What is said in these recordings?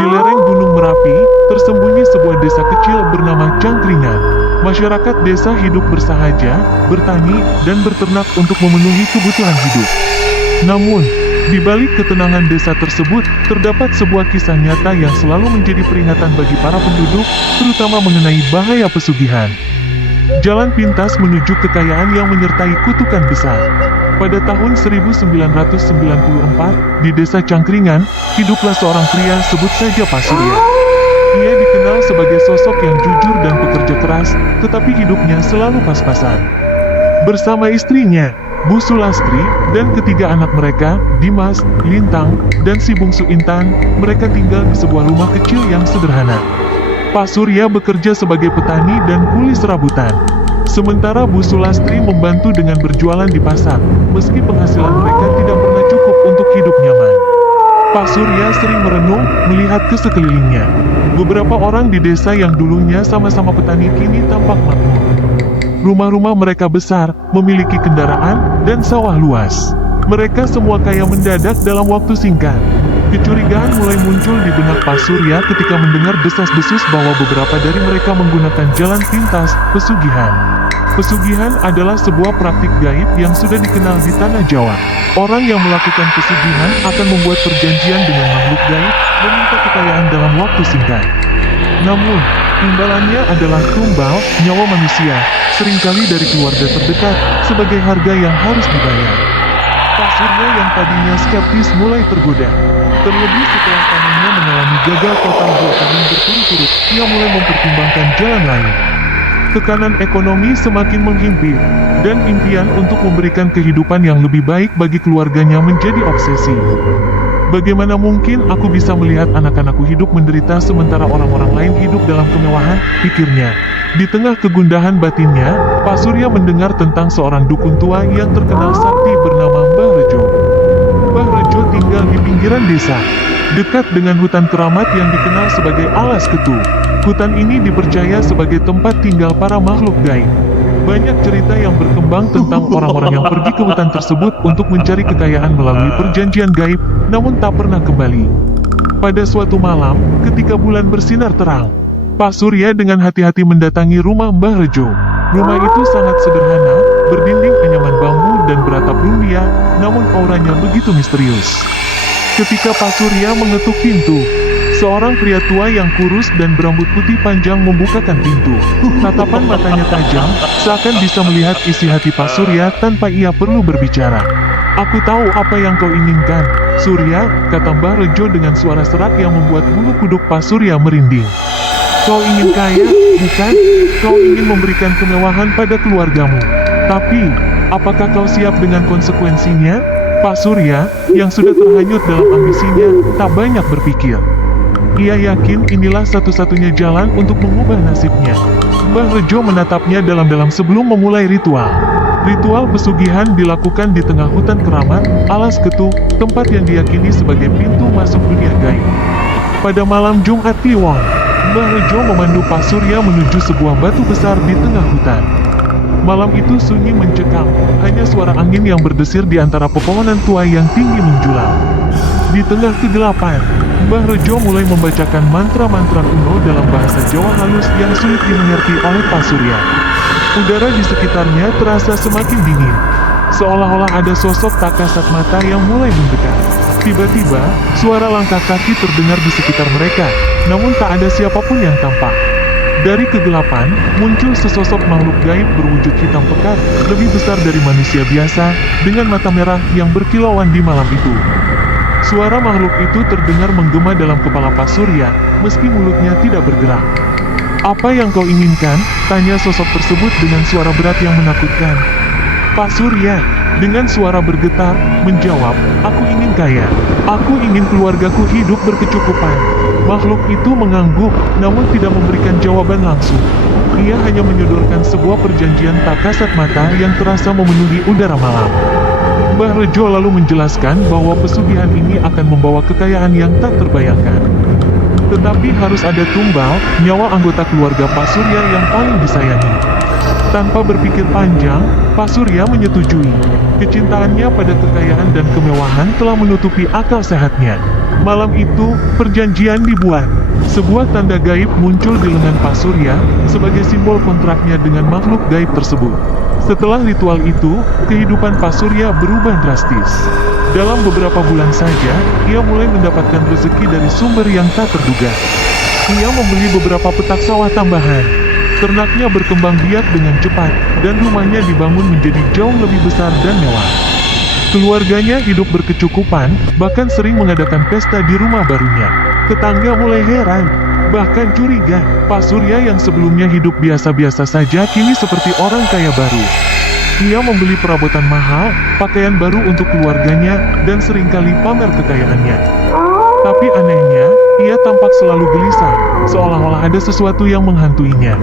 Di lereng Gunung Merapi, tersembunyi sebuah desa kecil bernama Cangkringan. Masyarakat desa hidup bersahaja, bertani, dan berternak untuk memenuhi kebutuhan hidup. Namun, di balik ketenangan desa tersebut, terdapat sebuah kisah nyata yang selalu menjadi peringatan bagi para penduduk, terutama mengenai bahaya pesugihan. Jalan pintas menuju kekayaan yang menyertai kutukan besar. Pada tahun 1994, di desa Cangkringan, hiduplah seorang pria sebut saja Pak Surya. Ia dikenal sebagai sosok yang jujur dan pekerja keras, tetapi hidupnya selalu pas-pasan. Bersama istrinya, Bu Sulastri, dan ketiga anak mereka, Dimas, Lintang, dan si bungsu Intan, mereka tinggal di sebuah rumah kecil yang sederhana. Pak Surya bekerja sebagai petani dan kuli serabutan. Sementara Bu Sulastri membantu dengan berjualan di pasar, meski penghasilan mereka tidak pernah cukup untuk hidup nyaman. Pak Surya sering merenung, melihat ke sekelilingnya. Beberapa orang di desa yang dulunya sama-sama petani kini tampak makmur. Rumah-rumah mereka besar, memiliki kendaraan, dan sawah luas. Mereka semua kaya mendadak dalam waktu singkat. Kecurigaan mulai muncul di benak Pak Surya ketika mendengar desas-desus bahwa beberapa dari mereka menggunakan jalan pintas, pesugihan. Pesugihan adalah sebuah praktik gaib yang sudah dikenal di tanah Jawa. Orang yang melakukan pesugihan akan membuat perjanjian dengan makhluk gaib, meminta kekayaan dalam waktu singkat. Namun, imbalannya adalah tumbal, nyawa manusia, seringkali dari keluarga terdekat, sebagai harga yang harus dibayar. Pak Surya yang tadinya skeptis mulai tergoda. Terlebih setelah tangannya mengalami gagal total 2 tahun berturut-turut, ia mulai mempertimbangkan jalan lain. Tekanan ekonomi semakin menghimpit, dan impian untuk memberikan kehidupan yang lebih baik bagi keluarganya menjadi obsesi. Bagaimana mungkin aku bisa melihat anak-anakku hidup menderita sementara orang-orang lain hidup dalam kemewahan, pikirnya. Di tengah kegundahan batinnya, Pak Surya mendengar tentang seorang dukun tua yang terkenal sakti bernama Mbah Rejo. Mbah Rejo tinggal di pinggiran desa, dekat dengan hutan keramat yang dikenal sebagai Alas Ketu. Hutan ini dipercaya sebagai tempat tinggal para makhluk gaib. Banyak cerita yang berkembang tentang orang-orang yang pergi ke hutan tersebut untuk mencari kekayaan melalui perjanjian gaib, namun tak pernah kembali. Pada suatu malam, ketika bulan bersinar terang, Pak Surya dengan hati-hati mendatangi rumah Mbah Rejo. Rumah itu sangat sederhana, berdinding anyaman bambu dan beratap dunia, namun auranya begitu misterius. Ketika Pak Surya mengetuk pintu, seorang pria tua yang kurus dan berambut putih panjang membukakan pintu. Tatapan matanya tajam, seakan bisa melihat isi hati Pak Surya tanpa ia perlu berbicara. "Aku tahu apa yang kau inginkan, Surya," kata Mbah Rejo dengan suara serak yang membuat bulu kuduk Pak Surya merinding. "Kau ingin kaya, bukan? Kau ingin memberikan kemewahan pada keluargamu. Tapi, apakah kau siap dengan konsekuensinya?" Pak Surya, yang sudah terhanyut dalam ambisinya, tak banyak berpikir. Ia yakin inilah satu-satunya jalan untuk mengubah nasibnya. Mbah Rejo menatapnya dalam-dalam sebelum memulai ritual. Ritual pesugihan dilakukan di tengah hutan keramat, Alas Ketu, tempat yang diyakini sebagai pintu masuk dunia gaib. Pada malam Jumat Kliwon, Mbah Rejo memandu Pak Surya menuju sebuah batu besar di tengah hutan. Malam itu sunyi mencekam, hanya suara angin yang berdesir di antara pepohonan tua yang tinggi menjulang. Di tengah kegelapan, Mbah Rejo mulai membacakan mantra-mantra kuno dalam bahasa Jawa halus yang sulit dimengerti oleh Pak Surya. Udara di sekitarnya terasa semakin dingin, seolah-olah ada sosok tak kasat mata yang mulai mendekat. Tiba-tiba, suara langkah kaki terdengar di sekitar mereka, namun tak ada siapapun yang tampak. Dari kegelapan, muncul sesosok makhluk gaib berwujud hitam pekat, lebih besar dari manusia biasa, dengan mata merah yang berkilauan di malam itu. Suara makhluk itu terdengar menggema dalam kepala Pak Surya, meski mulutnya tidak bergerak. "Apa yang kau inginkan?" tanya sosok tersebut dengan suara berat yang menakutkan. Pak Surya, dengan suara bergetar, menjawab, "Aku ingin kaya. Aku ingin keluargaku hidup berkecukupan." Makhluk itu mengangguk, namun tidak memberikan jawaban langsung. Ia hanya menyodorkan sebuah perjanjian tak kasat mata yang terasa memenuhi udara malam. Mbah Rejo lalu menjelaskan bahwa pesugihan ini akan membawa kekayaan yang tak terbayangkan. Tetapi harus ada tumbal, nyawa anggota keluarga Pak Surya yang paling disayangi. Tanpa berpikir panjang, Pak Surya menyetujui. Kecintaannya pada kekayaan dan kemewahan telah menutupi akal sehatnya. Malam itu, perjanjian dibuat. Sebuah tanda gaib muncul di lengan Pak Surya, sebagai simbol kontraknya dengan makhluk gaib tersebut. Setelah ritual itu, kehidupan Pak Surya berubah drastis. Dalam beberapa bulan saja, ia mulai mendapatkan rezeki dari sumber yang tak terduga. Ia membeli beberapa petak sawah tambahan. Ternaknya berkembang biak dengan cepat, dan rumahnya dibangun menjadi jauh lebih besar dan mewah. Keluarganya hidup berkecukupan, bahkan sering mengadakan pesta di rumah barunya. Tetangga mulai heran, bahkan curiga, Pak Surya yang sebelumnya hidup biasa-biasa saja kini seperti orang kaya baru. Ia membeli perabotan mahal, pakaian baru untuk keluarganya, dan seringkali pamer kekayaannya. Tapi anehnya, ia tampak selalu gelisah, seolah-olah ada sesuatu yang menghantuinya.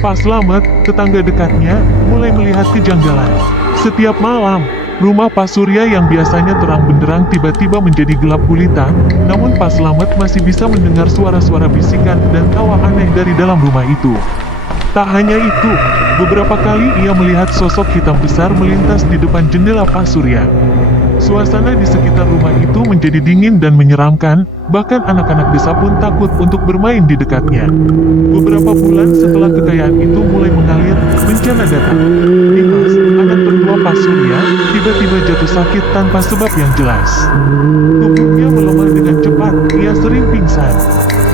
Pak Slamet, tetangga dekatnya, mulai melihat kejanggalan. Setiap malam, rumah Pak Surya yang biasanya terang benderang tiba-tiba menjadi gelap gulita, namun Pak Slamet masih bisa mendengar suara-suara bisikan dan tawa aneh dari dalam rumah itu. Tak hanya itu, beberapa kali ia melihat sosok hitam besar melintas di depan jendela Pak Surya. Suasana di sekitar rumah itu menjadi dingin dan menyeramkan, bahkan anak-anak desa pun takut untuk bermain di dekatnya. Beberapa bulan setelah kekayaan itu mulai mengalir, bencana datang. Dimas, anak tertua Pak Surya, tiba-tiba jatuh sakit tanpa sebab yang jelas. Tubuhnya melemah dengan cepat, ia sering pingsan,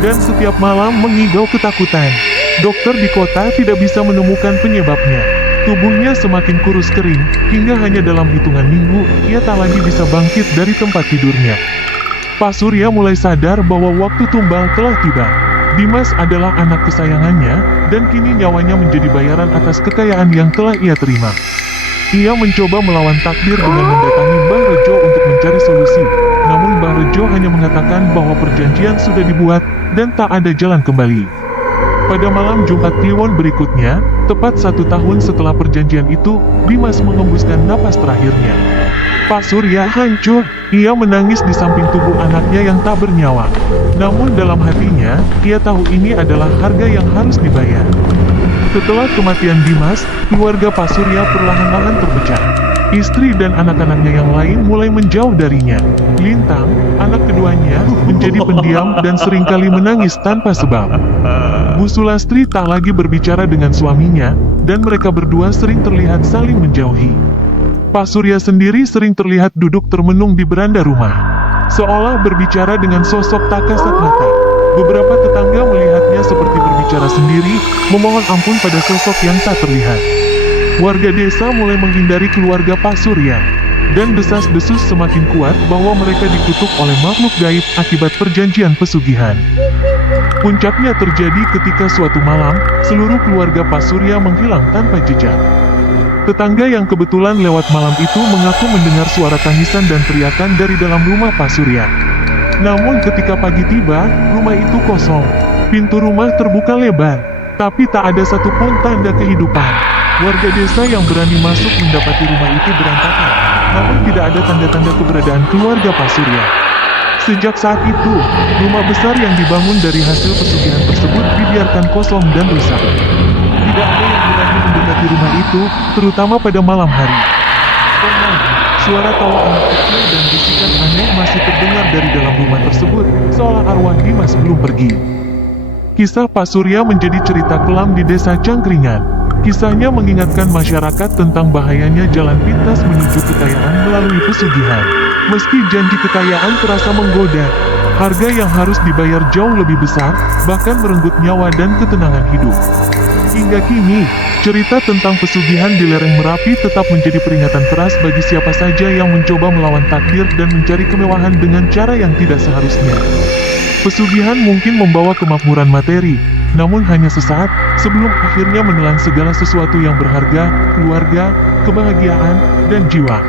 dan setiap malam mengigau ketakutan. Dokter di kota tidak bisa menemukan penyebabnya. Tubuhnya semakin kurus kering, hingga hanya dalam hitungan minggu, ia tak lagi bisa bangkit dari tempat tidurnya. Pak Surya mulai sadar bahwa waktu tumbal telah tiba. Dimas adalah anak kesayangannya, dan kini nyawanya menjadi bayaran atas kekayaan yang telah ia terima. Ia mencoba melawan takdir dengan mendatangi Mbah Rejo untuk mencari solusi. Namun Mbah Rejo hanya mengatakan bahwa perjanjian sudah dibuat, dan tak ada jalan kembali. Pada malam Jumat Kliwon berikutnya, tepat 1 tahun setelah perjanjian itu, Dimas mengembuskan napas terakhirnya. Pak Surya hancur, ia menangis di samping tubuh anaknya yang tak bernyawa. Namun dalam hatinya, ia tahu ini adalah harga yang harus dibayar. Setelah kematian Dimas, keluarga Pak Surya perlahan-lahan terpecah. Istri dan anak-anaknya yang lain mulai menjauh darinya. Lintang, anak keduanya, menjadi pendiam dan seringkali menangis tanpa sebab. Bu Sulastri tak lagi berbicara dengan suaminya, dan mereka berdua sering terlihat saling menjauhi. Pak Surya sendiri sering terlihat duduk termenung di beranda rumah, seolah berbicara dengan sosok tak kasat mata. Beberapa tetangga melihatnya seperti berbicara sendiri, memohon ampun pada sosok yang tak terlihat. Warga desa mulai menghindari keluarga Pak Surya, dan desas-desus semakin kuat bahwa mereka dikutuk oleh makhluk gaib akibat perjanjian pesugihan. Puncaknya terjadi ketika suatu malam, seluruh keluarga Pak Surya menghilang tanpa jejak. Tetangga yang kebetulan lewat malam itu mengaku mendengar suara tangisan dan teriakan dari dalam rumah Pak Surya. Namun ketika pagi tiba, rumah itu kosong. Pintu rumah terbuka lebar, tapi tak ada satupun tanda kehidupan. Warga desa yang berani masuk mendapati rumah itu berantakan, namun tidak ada tanda-tanda keberadaan keluarga Pak Surya. Sejak saat itu, rumah besar yang dibangun dari hasil pesugihan tersebut dibiarkan kosong dan rusak. Tidak ada yang berani mendekati rumah itu, terutama pada malam hari. Konon, suara tawa anak kecil dan bisikan aneh masih terdengar dari dalam rumah tersebut, seolah arwah Dimas belum pergi. Kisah Pak Surya menjadi cerita kelam di desa Cangkringan. Kisahnya mengingatkan masyarakat tentang bahayanya jalan pintas menuju kekayaan melalui pesugihan. Meski janji kekayaan terasa menggoda, harga yang harus dibayar jauh lebih besar, bahkan merenggut nyawa dan ketenangan hidup. Hingga kini, cerita tentang pesugihan di lereng Merapi tetap menjadi peringatan keras bagi siapa saja yang mencoba melawan takdir dan mencari kemewahan dengan cara yang tidak seharusnya. Pesugihan mungkin membawa kemakmuran materi, namun hanya sesaat, sebelum akhirnya menelan segala sesuatu yang berharga, keluarga, kebahagiaan, dan jiwa.